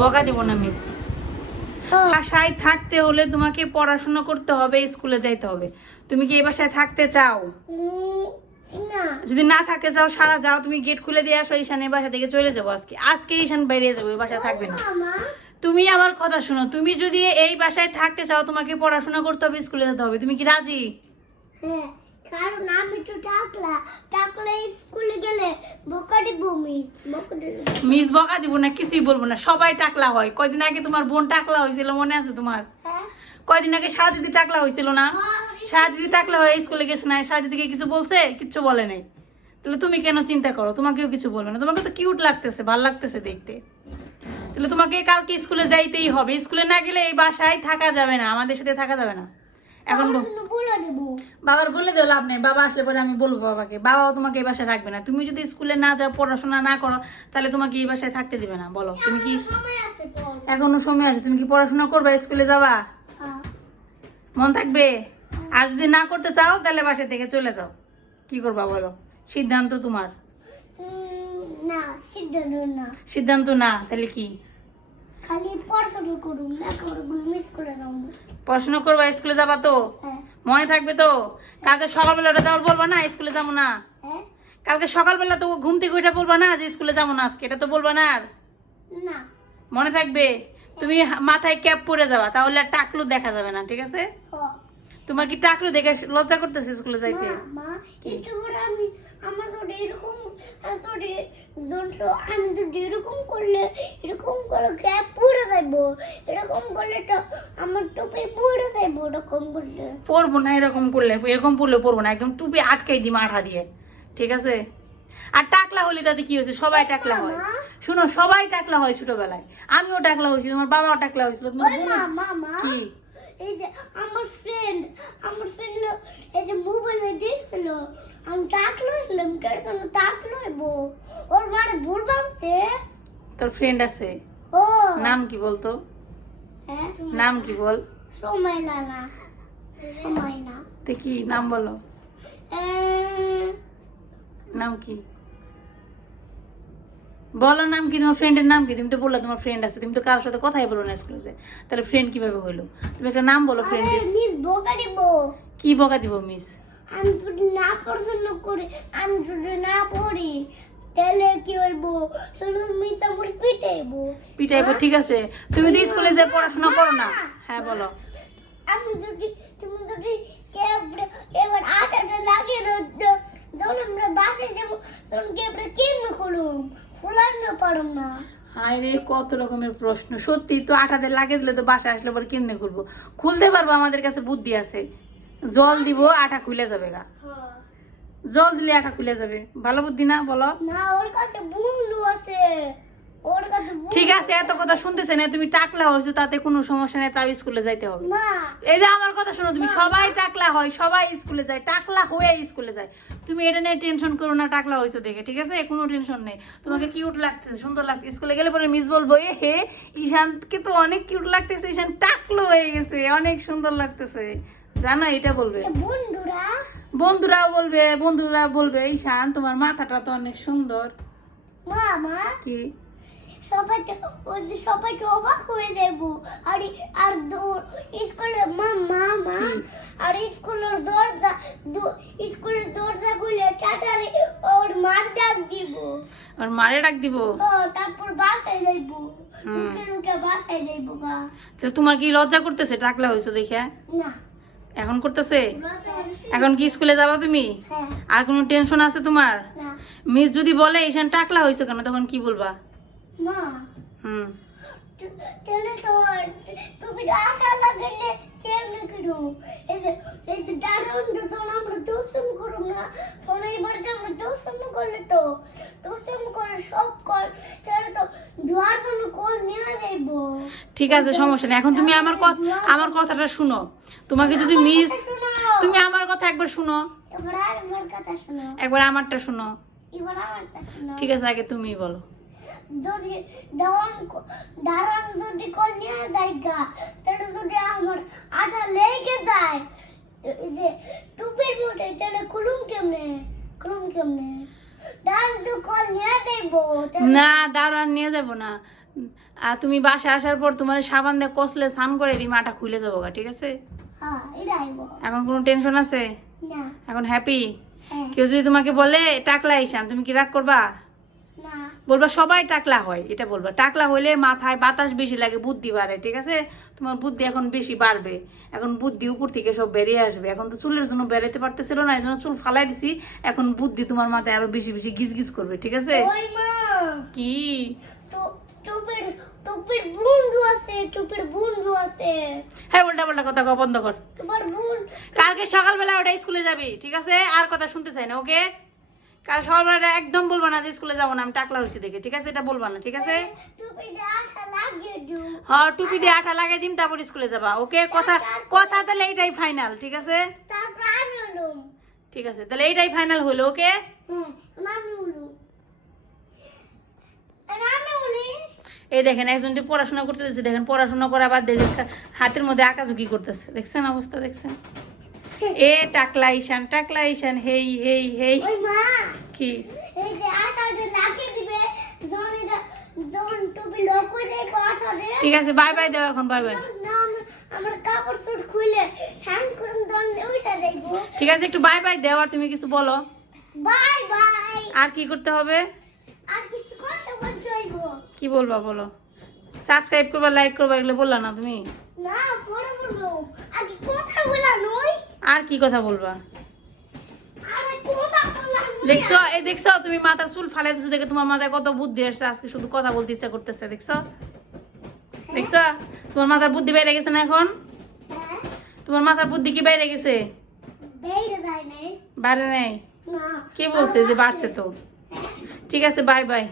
বকা দিব না মিস বাসায় থাকতে হলে তোমাকে পড়াশোনা করতে হবে স্কুলে যাইতে হবে। তুমি কি এই বাসায় থাকতে চাও? যদি না থাকতে চাও সারা যাও তুমি গেট খুলে দিয়ে আসো ঈশান এই বাসা থেকে চলে যাব আজকে। আজকে ঈশান বেরিয়ে যাব এই বাসায় থাকবে না। তুমি আমার কথা শোনো তুমি যদি এই বাসায় থাকতে চাও তোমাকে পড়াশোনা করতে হবে স্কুলে যেতে হবে। তুমি কি রাজি? হ্যাঁ। কারণ আমি তো টাকলা টাকলা স্কুলে গেলে বকাটি মিস বকা দিব। না কিছুই বলব না সবাই টাকলা হয়। কয়দিন আগে তোমার বোন টাকলা হয়েছিল মনে আছে তোমার? হ্যাঁ। কয়দিন আগে সারা দিদি টাকলা হয়েছিল না? সারা দিদি টাকলা হয়ে স্কুলে গেছে না সারা দিদিকে কিছু বলছে? কিচ্ছু বলে নাই। তাহলে তুমি কেন চিন্তা করো? তোমাকেও কিছু বলবে না। তোমাকে তো কিউট লাগতেছে ভালো লাগতেছে দেখতে। তাহলে তোমাকে কালকে স্কুলে যাইতেই হবে। স্কুলে না গেলে এই বাসায় থাকা যাবে না আমাদের সাথে থাকা যাবে না। এখন বল- বলে বাবার বলে দেও লাভ নেই বাবা আসলে পরে আমি বলব বাবাকে। বাবাও তোমাকে এই বাসায় রাখবে না। তুমি যদি স্কুলে না যাও পড়াশোনা না করো তাহলে তোমাকে এই বাসায় থাকতে দিবে না। বলো তুমি কি এখনও সময় আছে তুমি কি পড়াশোনা করবে স্কুলে যাবা? হ্যাঁ। মন থাকবে? আর যদি না করতে চাও তাহলে বাসা থেকে চলে যাও। কি করবা বলো? সিদ্ধান্ত তোমার। না সিদ্ধান্ত না। সিদ্ধান্ত না তাহলে কি? খালি পড়াশোনা করুন লেখাপড়াগুলো মিস করে যাব পড়াশোনা করবা স্কুলে যাবা তো? হ্যাঁ। মনে থাকবে তো? কালকে সকালবেলা ওটা তোমার বলবা না স্কুলে যাব না। হ্যাঁ? কালকে সকালবেলা তো ঘুম থেকে ওইটা বলবা না যে স্কুলে যাব না আজকে এটা তো বলবা না আর? না। মনে থাকবে? তুমি মাথায় ক্যাপ পরে যাবা তাহলে আর টাকলু দেখা যাবে না ঠিক আছে। তোমার কি টাকলু দেখে লজ্জা করতেছে স্কুলে যাইতে? মা করে আমি আমার যদি এরকম আমি যদি এরকম করলে এরকম করে পরে যাইবো? এরকম করলে তো আমার টুপি পরে যাইবো এরকম করলে। পরবো না এরকম করলে এরকম পরলে পরবো না একদম টুপি আটকাই দিই মাঠা দিয়ে ঠিক আছে? আর টাকলা হলে তাতে কি হয়েছে? সবাই টাকলা হয়। শুনো সবাই টাকলা হয় ছোটবেলায় আমিও টাকলা হয়েছি তোমার বাবাও টাকলা হয়েছিল তোমার কি? এই যে আমার ফ্রেন্ড আমার ফ্রেন্ড এই যে মোবাইলে দিয়েছিল আমি টাকলো ছিলাম কেন টাকলো হইবো ওর মানে ভুল ভাবছে তোর ফ্রেন্ড আছে ও নাম কি বলতো হ্যাঁ নাম কি বল সময় না না সময় না তে কি নাম বলো নাম কি বলো নাম কি তোমার ফ্রেন্ডের নাম কি? তুমি তো বললা তোমার ফ্রেন্ড আছে তুমি তো কারোর সাথে কথাই বলো না স্কুলে তাহলে ফ্রেন্ড কীভাবে হইল? তুমি একটা নাম বলো আরে ফ্রেন্ডের মিস বোকা দিব। কি বকা দিব মিস আমি যদি না পড়াশোনা করি আমি যদি না পড়ি তাহলে কি হইব? শুধু মিস আমার পিটাইব। পিটাইবো ঠিক আছে। তুমি তো স্কুলে যে পড়াশোনা করো না হ্যাঁ বলো। আমি যদি তুমি যদি এবার আটাটা লাগিয়ে দাও, আমরা বাসে যাব তখন কেবড়ে কেমনে না হায় রে কত রকমের প্রশ্ন। সত্যি তো আঠাতে লাগিয়ে দিলে তো বাসা আসলে পরে কেমনে খুলবো? খুলতে পারব আমাদের কাছে বুদ্ধি আছে। জল দিব আটা খুলে যাবে গা। জল দিলে আটা খুলে যাবে। ভালো বুদ্ধি না বলো? না ওর কাছে বুনলু আছে। ঠিক আছে এত কথা শুনতেছে না তুমি টাকলা হয়েছো তাতে কোনো সমস্যা নেই তাও স্কুলে যাইতে হবে। এই যে আমার কথা শোনো তুমি সবাই টাকলা হয় সবাই স্কুলে যায় টাকলা হয়ে স্কুলে যায়। তুমি এটা নিয়ে টেনশন করো না টাকলা হয়েছো দেখে ঠিক আছে? কোনো টেনশন নেই। তোমাকে কিউট লাগতেছে সুন্দর লাগছে স্কুলে গেলে পরে মিস বলব এ হে ঈশানকে তো অনেক কিউট লাগতেছে ঈশান টাকলো হয়ে গেছে অনেক সুন্দর লাগতেছে। জানো এটা বলবে। বন্ধুরা। বন্ধুরাও বলবে বন্ধুরা বলবে ঈশান তোমার মাথাটা তো অনেক সুন্দর। মামা কি? সবাই তো ওই যে অবাক হয়ে যাব আর আর স্কুলে মা মা মা আর স্কুলের দরজা স্কুলের দরজা ওর মার ডাক দিব। আর মারে ডাক দিব? তারপর বাসায় যাইবো। লুকে লুকে বাসায় যাইবো গা। তো তোমার কি লজ্জা করতেছে? টাকলা হয়েছো দেখে? না। এখন করতেছে? এখন কি স্কুলে যাবা তুমি? হ্যাঁ। আর কোনো টেনশন আছে তোমার? মিস যদি বলে ঈশান টাকলা হয়েছে কেন তখন কি বলবা? মা হুম। তু- তাহলে তো তুমি আটা লাগাইলে কেমনে করো এই যে দারুণ যখন আমরা দোষম করো না। তখন এবার যে আমরা দোষম করলে তো দোষম করে সব কর তাহলে তো ধোয়ার জন্য কল নেওয়া যাইবো। ঠিক আছে সমস্যা নেই। এখন তুমি আমার কথা আমার কথাটা শুনো। তোমাকে যদি মিস তুমি আমার কথা একবার শুনো। আমার কথা শোনো। একবার আমারটা শুনো। ঠিক আছে আগে তুমি বলো। যদি দারুণ দারুণ যদি কল নেওয়া যায় গা তাহলে যদি আমার আঠা লেগে যায় এই যে টুপির মধ্যে তাহলে খুলুম কেমনে? খুলুম কেমনে? না দাঁড়ান নিয়ে যাব না। আর তুমি বাসায় আসার পর তোমার সাবান দিয়ে কষলে স্নান করে দিই মাটা খুলে যাব গা ঠিক আছে? হ্যাঁ এখন কোনো টেনশন আছে? না। এখন হ্যাপি হ্যাঁ। কেউ যদি তোমাকে বলে টাকলা ইসান তুমি কি রাগ করবা? না। বলবা সবাই টাকলা হয় এটা বলবা। টাকলা হলে মাথায় বাতাস বেশি লাগে বুদ্ধি বাড়ে ঠিক আছে? তোমার বুদ্ধি এখন বেশি বাড়বে। এখন বুদ্ধি উপর থেকে সব বেরিয়ে আসবে। এখন তো চুলের জন্য বেরোতে পারতেছিল না এই জন্য চুল ফালাই দিছি। এখন বুদ্ধি তোমার মাথায় আরও বেশি বেশি গিজ গিজ করবে ঠিক আছে? কি? টুপির টুপির আছে টুপির বুন্ডু আছে। হ্যাঁ উল্টা পাল্টা কথা বন্ধ কর। তোমার কালকে সকালবেলা ওটা স্কুলে যাবি ঠিক আছে? আর কথা শুনতে চাই না ওকে? কাল সকালবেলা একদম বলবা না যে স্কুলে যাব না, আমি টাকলা হচ্ছে দেখে, ঠিক আছে? এটা বলবা না, ঠিক আছে? লাগিয়ে হ্যাঁ টুপি দিয়ে আঠা লাগাই দিম, তারপর স্কুলে যাবা, ওকে? কথা কথা তাহলে এইটাই ফাইনাল ঠিক আছে? ঠিক আছে, তাহলে এইটাই ফাইনাল হলো, ওকে? এই দেখেন একজন যে পড়াশোনা করতেছে, দেখেন, পড়াশোনা করা বাদ দিয়ে হাতের মধ্যে আঁকাঝুঁকি করতেছে, দেখছেন অবস্থা, দেখছেন? এ টাকলা ঈশান টাকলা ঈশান হেই হেই হেই। কি? ঠিক আছে বাই বাই দাও এখন বাই বাই ঠিক আছে একটু বাই বাই দাও আর তুমি কিছু বলো। বাই বাই আর কি করতে হবে? আর কিছু কথা বলতে কি বলবা বলো? সাবস্ক্রাইব করবা লাইক করবা এগুলো বললা না তুমি? না পরে বলব। আগে আর কি কথা বলবা? দেখছ? এই দেখছ তুমি মাথার চুল ফালাই দিছো দেখে তোমার মাথায় কত বুদ্ধি আসছে আজকে শুধু কথা বলতে ইচ্ছা করতেছে দেখছ? দেখছ? তোমার মাথার বুদ্ধি বাইরে গেছে না এখন? তোমার মাথার বুদ্ধি কি বাইরে গেছে? বাইরে নেই। কে বলছে যে বাড়ছে তো? ঠিক আছে বাই বাই